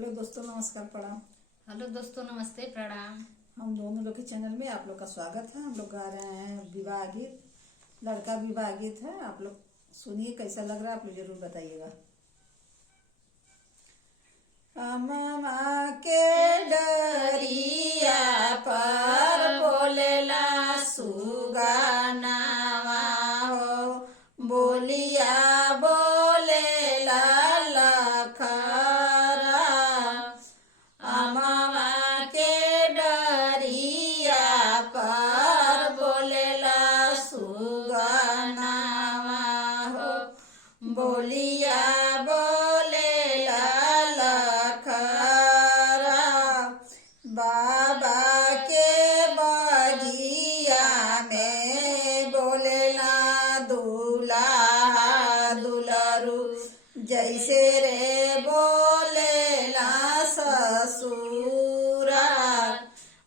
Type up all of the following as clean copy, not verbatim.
Hello दोस्तों, नमस्कार, प्रणाम। हेलो दोस्तों, नमस्ते, प्रणाम। हम दोनों लोग के चैनल में आप लोग का स्वागत है। हम लोग गा रहे हैं विवाह गीत, लड़का विवाह गीत है। आप लोग सुनिए, कैसा लग रहा है आप लोग जरूर बताइएगा। अम्मा के डरिया पर बोलेला सुगानावा हो, बोलिया बोलेला लखरा। अम्मा के डरिया पर बोलेला सुगानावा हो, बोलिया बोलेला लखरा। बाबा के बगिया में बोलेला दूल्हा दुलरू, जैसे रे बोलेला ससुरा।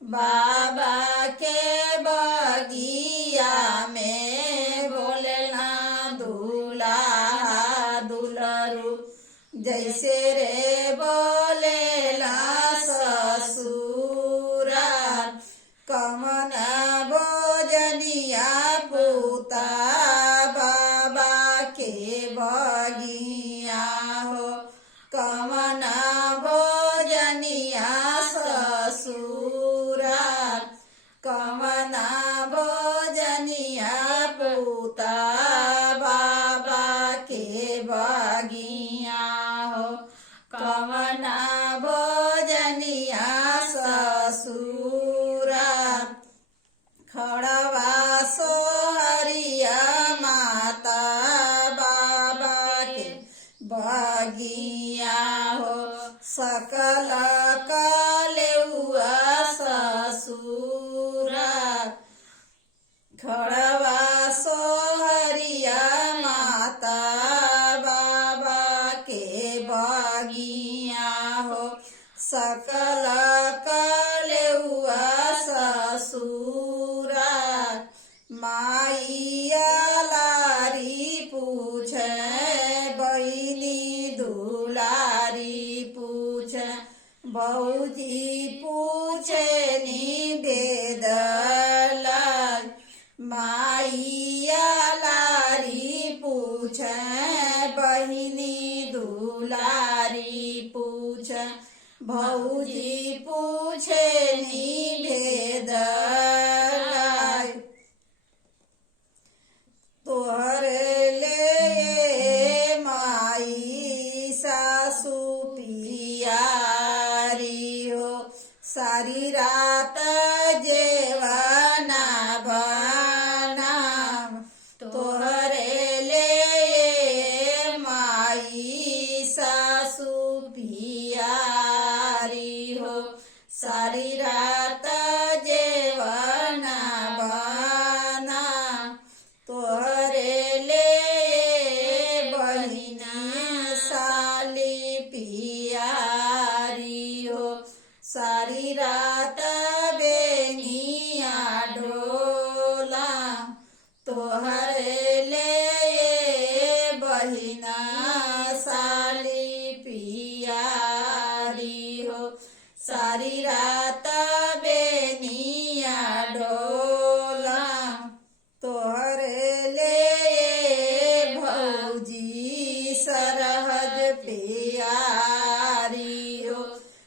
बाबा के बगिया में बोलेला दूल्हा दुलरू, जैसे रे बोलेला ससुरा। कमन भोजनिया पूता बाबा के बगिया हो, कमन भोजनिया ससुरा। कमन भोजनिया पूता बाबा के बगिया हो, कमन भोजनिया ससुरा। खड़वा सोहरिया माता बाबा के बगिया हो, सकल कलेउआ ससुरा। खड़वा सोहरिया माता बाबा के बगिया हो, सकल कलेउआ ससुरा। माइया लारी पूछे, बहिनी दुलारी पूछे, बहूजी पूछे निवेद लाल। माइया लारी पूछे, बहिनी दुलारी पूछे, भौजी पूछे निवेद लाल। तोहर ले माई सासू पियारी हो, सारी रात जेवना बना। तोहरे ले माई सासू पियारी हो, सारी रात जेवना बना। तोहरे ले बहिना साली पियारी हो, सारी रात बेनिया डोला। तोहरे ले बहिना साली पियारी हो, सारी रात बेनिया डोला। तोहरे ले भौजी सरहद प्यारी हो,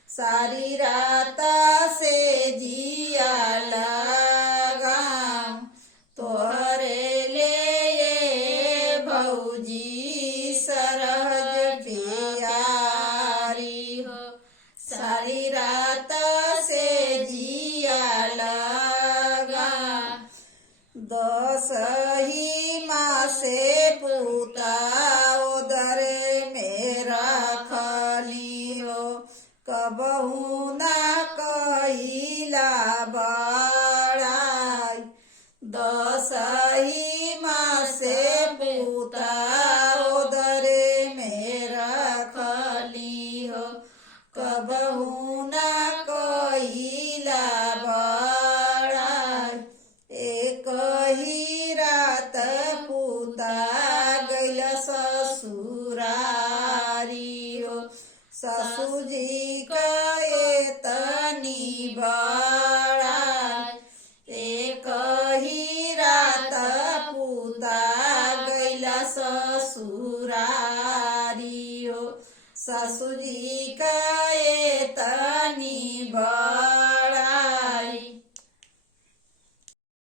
सारी रात से जिया लगा। तोहरे ले भौजी सरहद प्यारी हो, सारी रात से जिया लगा। दस ही मासे पूता उदर में रखली हो, कबहू ना कहिला बड़ाई। दस ही मासे पूता उदर में रखली हो, कबहू ना कहिला बड़ाई। एक ही रात पूता गइल ससुरारी हो, ससुरारी सासू जी कहे तनी बड़ाई एक ही रात पूता गैला ससुरारी हो सासू जी का